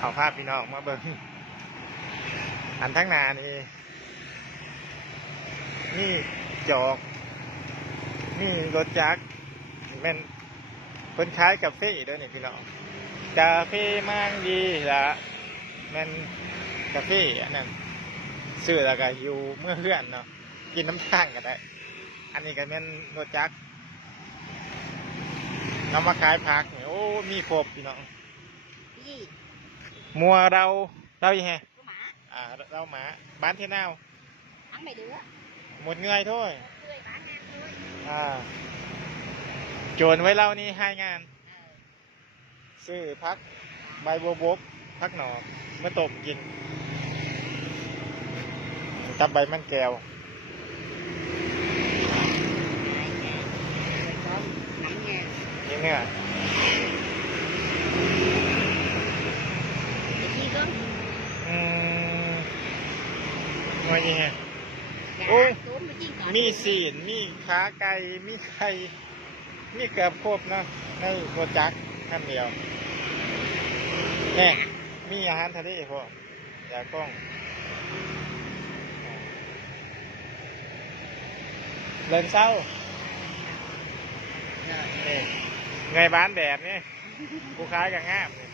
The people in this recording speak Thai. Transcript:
เอาภาพพี่น้องมาเบิ่งอันทั้งนานี่นี่จอกนี่รถจักรเป็นคนขายกาแฟด้วยนี่พี่น้องกาแฟมั่งดีละมันกาแฟอันนั้นซื้อแล้วก็อยู่เมื่อเพื่อนเนาะกินน้ำตาลก็ได้อันนี้ก็เป็นรถจักรนำมาขายผักนี่โอ้มีครบพี่น้องมัวเราอย่างไงเราหมาบ้านเทนาวăn mày đứa หมดเงยthôi tươi bán ngang thôi โจรไว้เล่านี่ให้งานซื้อพักใบบัวบกพักหนอมาต้มกินกับใบมันแก้ว nắm nha นี่เนี่ย để chi cơ ว่ายังไง gà Ôi, xuống mới chi còn มีศีลมีขาไก่มีไข่มีเกือบครบเนาะในรถจักรคันเดียวเนี่ยมีอาหารทะเลพวกยากล้องเลินเศร้านี่ไงบ้านแบบนี้ผู้ค้ายกับงามนี่